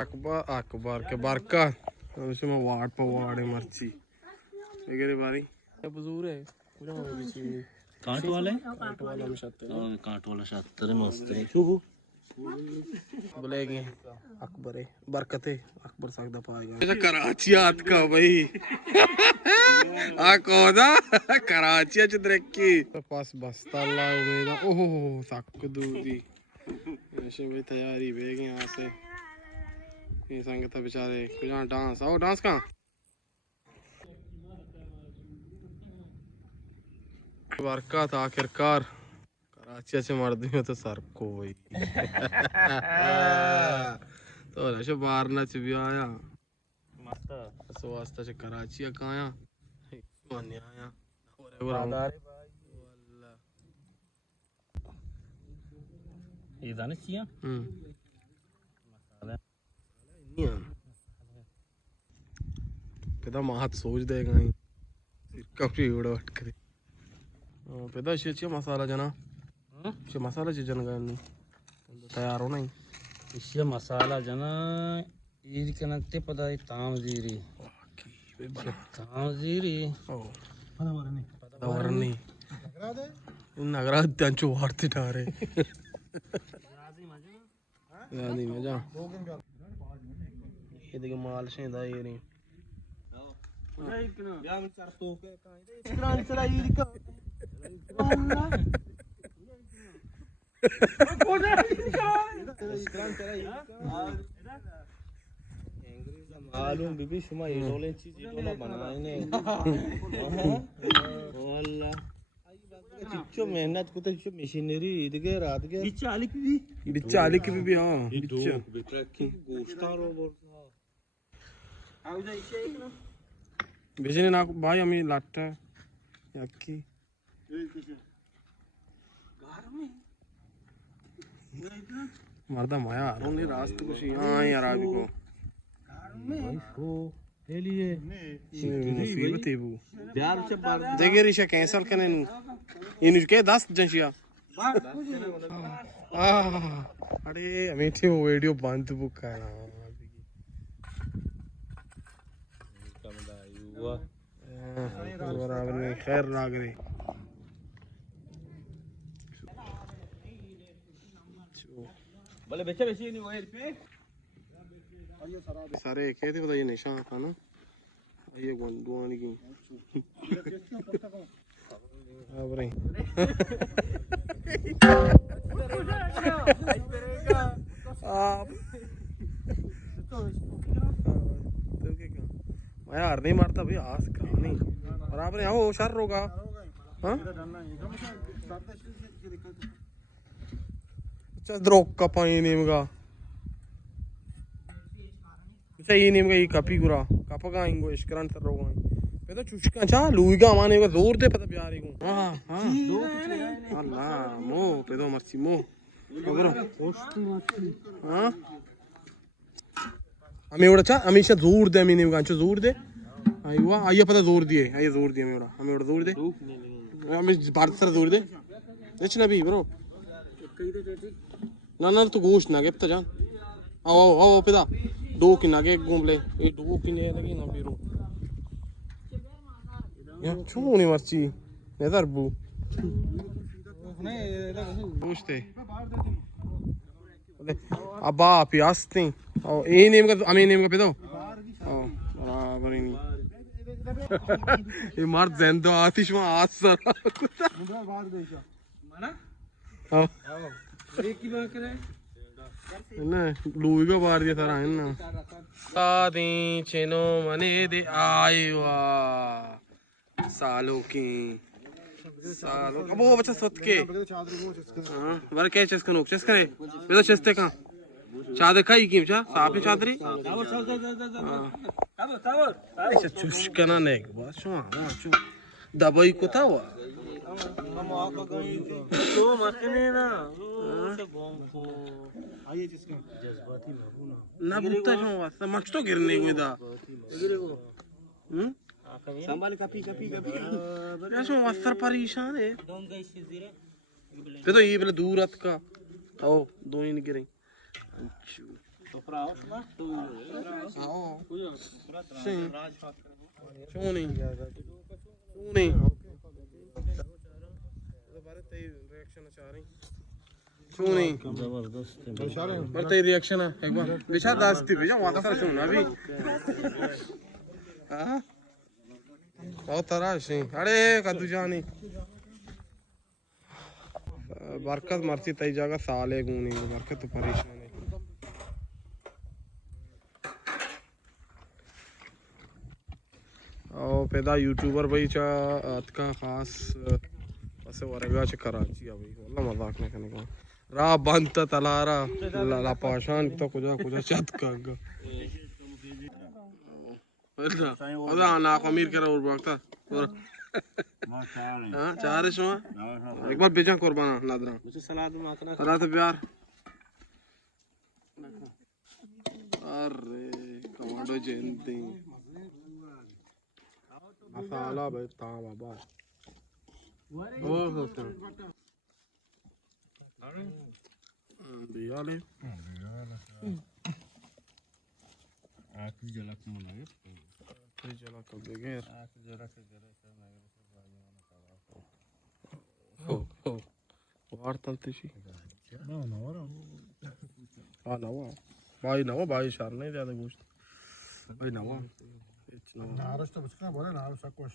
Akbar akbar ke barka. Sama ward पर ward है मर्ची वगैरह बारी अब बजूर है पूरा हो गई कांट वाला हम शत कांट वाला शातर मस्त है शुभ बोलेंगे अकबर है बरकत है अकबर सकदा पाएगा ऐसा कराची आत का भाई आ कोदा कराची च द्रेकी पास बस्ता अल्लाह उमेदा ओहो सक दूदी ऐसे भाई तैयारी बेग यहां से ये संगत बेचारे कुछ डांस आओ डांस कहां बरकत था आखिरकार कराची से मर दी तो सर को भाई तो ऐसे बाहर नच भी आया मस्त सो वास्ता से कराची का आया मान्य आया और अल्लाह ये जाने चाहिए मसाला नहीं पता माहत सोच देगा ही कभी उड़ा हट करे पता शेचिया मसाला जना शे मसाला चे जन गनी तैयार हो नहीं इसे मसाला जना ये कनकते पता है तामजीरी तामजीरी ओ पता वरनी नगरा त्यांचो वार्ते टारे यादी मजा ये देखो माल शेंदा ये नहीं या मैं चार तो के इकरान चला ये का मालूम बीबी शुमा ये डोले चीज डोला बनाए ने वाला चिच्चो मेहनत को तो मशीनरी इधर रात के बिच्चा आली की भी हां बिच्चा बेटा की गोश्तारो बोल आओ जा इसे एक ना बेजने ना भाई हमें लाटा याकी मर्दा माया नहीं रास्त कुछ हाँ यार अभी को ले लिए मुसीबत है वो प्यार से बात देखिए रिशा कैंसल करने नु इन के 10 जंशिया अरे अमेठी वो वीडियो बंद बुक करना हुआ बराबर में खैर नागरे बोले बेचा बेची नहीं वो पे सारे कहते पता ये निशान था ना ये दुआनी की अब नहीं आप मैं हार नहीं मारता भाई आस का नहीं बराबर है आओ शर होगा हाँ द्रोक का पानी नेमगा अच्छा ये नेमगा ये कपी गुरा कपगा इंगो इश्करान तर रोगा पे तो चुशका चा लुईगा माने को जोर दे पता प्यारे को हां हां अल्लाह मो पे तो मर्ची मो करो हां हमें उड़ा चा हमेशा जोर दे हमें नेमगा चा जोर दे आईवा आइए पता जोर दिए आइए जोर दिए हमें उड़ा जोर दे हमें भारत सर जोर दे देख ना भी ब्रो ना तो गोश्त ना के पता जान आओ आओ पिता दो की ना के घूम ले ये दो की ने लगी ना बिरो या छू नहीं मर्ची नेदर बू गोश्त है अब्बा पियास्ती और ये नेम का हमें नेम का पिता बराबर ही नहीं ये मर्द ज़िंदा आतिश में आस सर हाँ एक की बात करें ना लूईगा बाहर दिया सारा है ना सादी चेनो मने दे आईवा सालों की सालों अब वो बच्चा सोत के हाँ बार क्या चेस्कन हो चेस्कने बेटा चेस्ते कहाँ चादर खाई की क्या साफ है चादरी ऐसा चुस्कना नहीं बस चुमा दबाई को था वो तो मरने ना आइए जिसका जज्बाती ना बुता जो वास्ता मच तो गिरने को इधर संभाल कपी ऐसा वास्ता परेशान है पे तो ये पहले दूर रत का आओ दो ही नहीं गिरे Ao. Sim. Chuni. Chuni. दोबारा तेरी रिएक्शन आ रही चुनी जबरदस्त है पर तेरी रिएक्शन है एक बार बिछा दास्ती बिछा वहां तक चुना अभी हां बहुत तराशी अरे कद्दू जानी बरकत मरती तई जगह साले गुनी बरकत तो परेशान है और पैदा यूट्यूबर भाई चा का खास ऐसे वरगा च कराची आ भाई वल्ला मजाक नहीं करने का रा बंत तलारा ला पाशान तो कुछ चत का ओदा ना कमीर करा और वक्ता हां चार सो एक बार बेचा कुर्बान नादरा मुझे सलाद माखना सलाद प्यार अरे कमांडो जयंती मसाला भाई ता बाबा ओ होता बियाले आखिरी झलक में लगे फिर चला कर देंगे आखिरी झलक से हो वार तंतशी ना वारा हां नवा भाई शार नहीं ज्यादा गोश्त भाई नवा इतना नारस तो बचना बोले नारस को